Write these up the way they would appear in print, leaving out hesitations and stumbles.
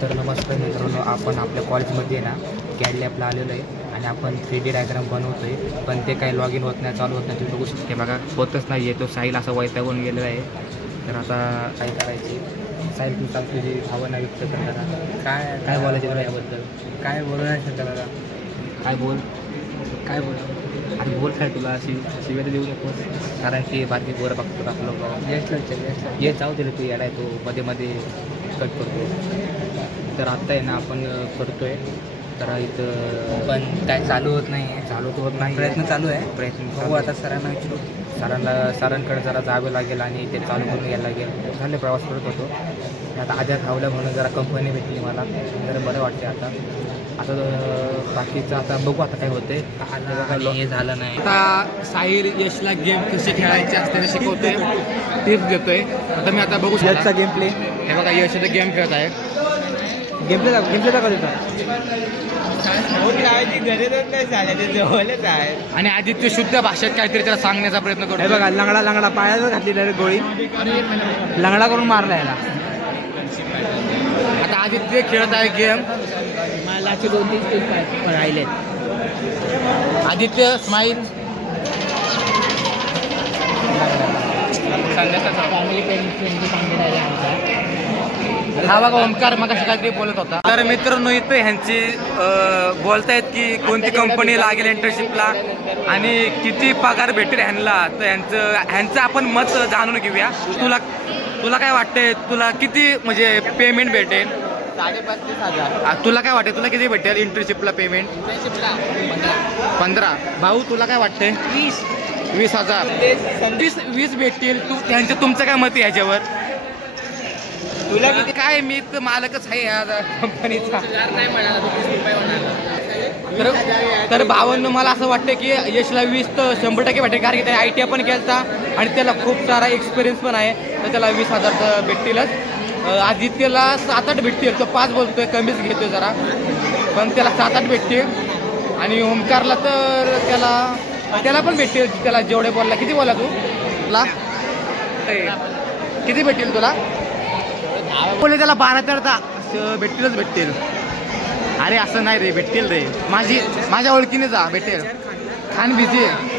तर नमस्कार मित्रांनो, आपण आपल्या कॉलेजमध्ये ना कॅड लॅबला आलेलो आहे आणि आपण 3D डायग्राम बनवतो आहे, पण ते काही लॉग इन होत नाही, चालू होत नाही. तुम्ही बघू शकते बघा, होतच नाही आहे. तो साहिल असा वैतागून गेलेला आहे. तर आता काय करायचे? साहिल, तू सांग तुझी भावना व्यक्त करताना काय काय बोलायचे तुला याबद्दल? काय बोलू नाही शकत दादा. काय बोल काय बोल आणि बोल काय, तुला अशी शिव्या तर देऊ नकोस, कारण की बाकी पोरं बघतात आपलं लोक. यशला ये जाऊ दे, तू येडाय, तो मध्ये मध्ये कट करतो. तर आत्ता आहे ना आपण करतोय, तर इथं पण काय चालू होत नाही. चालू तर होत नाही, प्रयत्न चालू आहे. प्रयत्न बघू चालू आता आहे. सरांना विचारू. सरांकडे जरा जावं लागेल आणि ते चालू करून घ्यायला लागेल. झाले प्रवास करत होतो, आता आधी धावलं म्हणून जरा कंपनी भेटली मला, जरा बरं वाटते आता. बाकीचं आता बघू आता काय होते. हे झालं नाही. आता साहिल यशला गेम कसे खेळायचे असते ते शिकवतोय, टिप्स देतोय. आता मी आता बघू यशचा गेम प्ले हे बघा, यश इथे गेम खेळत आहे. गेम प्ले दाखव होता. आणि आदित्य शुद्ध भाषेत काहीतरी त्याला सांगण्याचा प्रयत्न हे करतो. बघा, लंगडा पायावर घातली डायरेक्ट गोळी, लंगडा करून मारला याला. आता आदित्य खेळत आहे गेम. मला 2-3 स्टेप राहिलेत. आदित्य स्माईल. हा बघा, ओमकार मग काहीतरी बोलत होता. तर मित्रांनो, इथं ह्यांची बोलतायत की कोणती कंपनी लागेल इंटर्नशिपला आणि किती पगार भेटेल ह्यांना. तर ह्यांचं आपण मत जाणून घेऊया. तुला काय वाटतंय, तुला किती म्हणजे पेमेंट भेटेल? 35,000. तुला काय वाटते, तुला किती भेटेल इंटर्नशिपला पेमेंट? 15. भाऊ, तुला काय वाटतंय? 20,000. 20 भेटतील. तुमचं काय मत आहे ह्याच्यावर? तुला किती? काय, मी तर मालकच आहे या कंपनीचा. तर भावांनो, मला असं वाटतं की यशला 20 तर 100% भेटेल, कारण की त्याने ITI पण केला आणि त्याला खूप सारा एक्सपिरियन्स पण आहे. तर त्याला 20,000 तर भेटतीलच. आदित्यला 7-8 भेटतील. तो 5 बोलतोय, कमीच घेतोय जरा, पण त्याला 7-8 भेटतील. आणि ओमकारला तर त्याला पण भेटतील. त्याला जेवढे बोलला. किती बोला तू? तुला किती भेटतील? तुला बोलले त्याला 12-13 भेटतील. अरे असं नाही रे, भेटतील रे. माझ्या ओळखीने जा, भेटेल. खान बिझी आहे.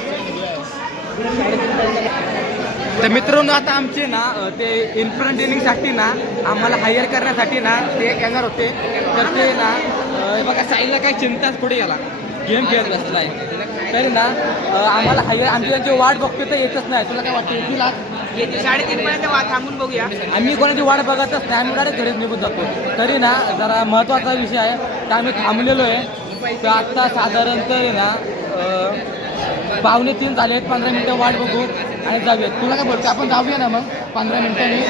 तर मित्रांनो, आता आमचे ना ते इन्फ्रंट ट्रेनिंगसाठी ना आम्हाला हायर करण्यासाठी ना ते येणार होते. तर ते ना बघा, साईला काही चिंताच पुढे गेला, गेम खेळत बसला आहे. तर ना आम्हाला हायर, आमची त्यांची वाट बघतो तर येतच नाही. तुला काय वाटतं? तुला 3:30 पर्यंत थांबून बघूया. आम्ही कोणाची वाट बघतच नाही, आम्ही गाडी घरीच निघून जातो. तरी ना जरा महत्त्वाचा विषय आहे, तर आम्ही थांबलेलो आहे. तर आत्ता साधारणतः ना 2:45 झाले. 15 मिनटं वाट बघू आणि जाऊयात. तुला काय बोलतो? आपण जाऊया ना मग 15 मिनटांनी.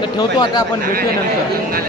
तर ठेवतो आता, आपण भेटूया नंतर.